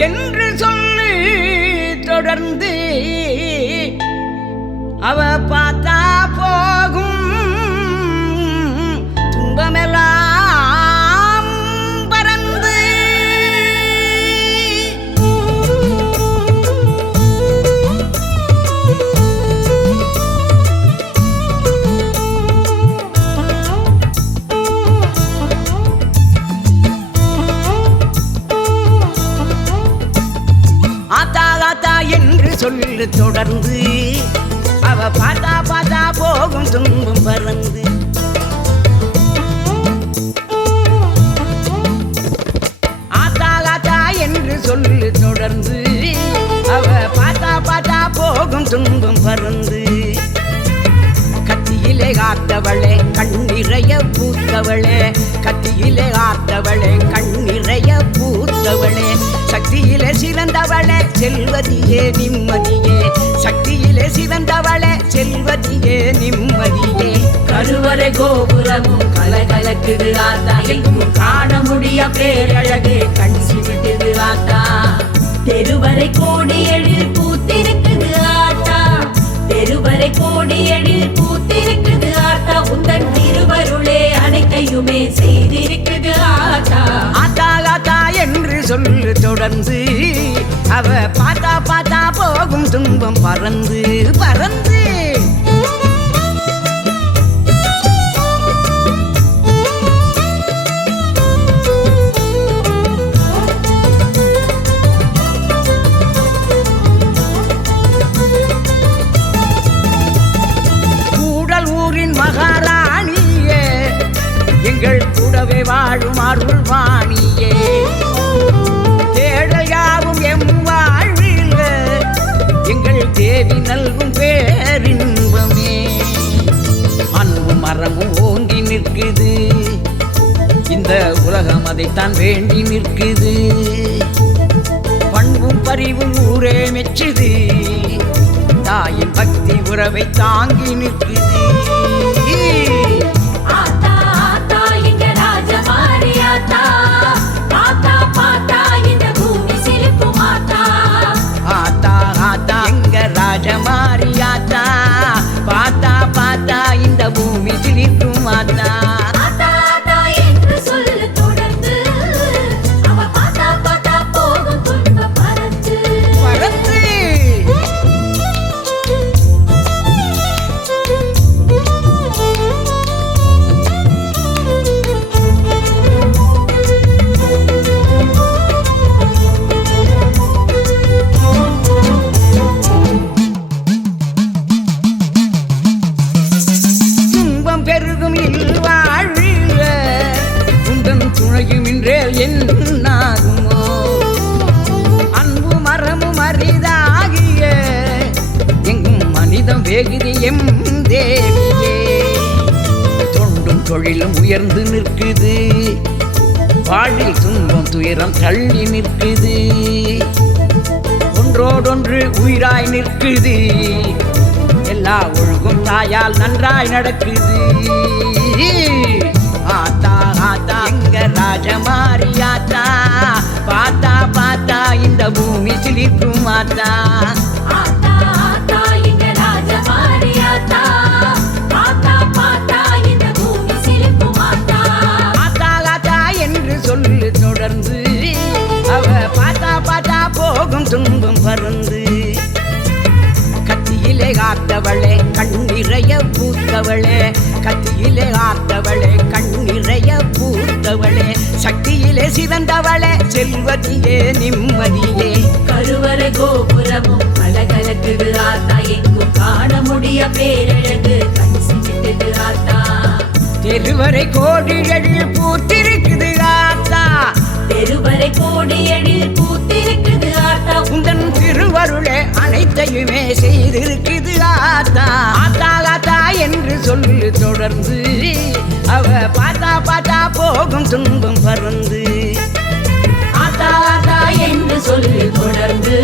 என்று சொல்லி தொடர்ந்து அவ சொல்லு தொடர்ந்து. அவ பார்த்தா பார்த்தா போகும் துன்பம் பறந்து. ஆத்தா காத்தா என்று சொல்லு தொடர்ந்து. அவ பார்த்தா பார்த்தா போகும் துன்பம் பறந்து. கத்தியிலே காத்தவளே கண்ணிறைய பூத்தவளே. கத்தியிலே ஆத்தவளே கண்ணிறைய பூத்தவளே. சக்தியிலே சிறந்தவளே செல்வதியே நிம்மதியே. சக்தியிலே சிறந்தவளே செல்வதியே நிம்மதியே. கருவறை கோபுரமும் கலகலக்குது ஆத்தா எங்கும் காண முடிய பேரழகு கண் சிமிட்டுது ஆத்தா தெருவரை கோடி எழில் பூத்திருக்குது ஆத்தா. தெருவரை கோடி எழில் பூத்திருக்குது ஆத்தா. உந்தன் திருவருளே அனைத்தையுமே செய்திருக்குது சொல்லு தொடர்ந்து அவ பார்த்தா பார்த்தா போகும் துன்பம் பறந்து பறந்து. மகாராணியே எங்கள் கூடவே வாழும் அருள்வாணி தேவி நல்கும் பேரின்பமே. அன்பு மரமும் ஓங்கி நிற்குது. இந்த உலகம் அதைத்தான் வேண்டி நிற்குது. பண்பும் பரிவும் ஊரே மெச்சுது. தாயின் பக்தி உறவை தாங்கி நிற்குது. வேகுதி எம் தேவியே. தொண்டும் தொழிலும் உயர்ந்து நிற்குது. வாழ்வில் துன்பம் துயரம் தள்ளி நிற்குது. ஒன்றோடொன்று உயிராய் நிற்குது. எல்லா ஒழுகும் தாயால் நன்றாய் நடக்குது. ஆத்தா ஆத்தா எங்க ராஜமாரி ஆத்தா? பார்த்தா பார்த்தா இந்த பூமி சிலிக்கும் ஆத்தா? ஆத்தவளே கண்ணிறைய பூத்தவளே கத்தியிலே ஆத்தவளே கண்ணிறைய பூத்தவளே சக்தியிலே சிறந்தவளே செல்வதியே நிம்மதியே. கருவறை கோபுரமும் கலகலக்குது ஆத்தா எங்கும் காண முடிய பேரழகு கண் சிமிட்டுது ஆத்தா தெருவரை கோடிகளில் பூத்திருக்குது ஆத்தா. தெருவரை கோடி எழில் பூத்திருக்குது ஆத்தா. உந்தன் திருவருளே அனைத்தையுமே செய்திருக்குது ஆத்தா ஆத்தா என்று சொல்லு தொடர்ந்து. அவ பாத்தா பாத்தா போகும் துன்பம் பறந்து. ஆத்தா ஆத்தா என்று சொல்லு தொடர்ந்து.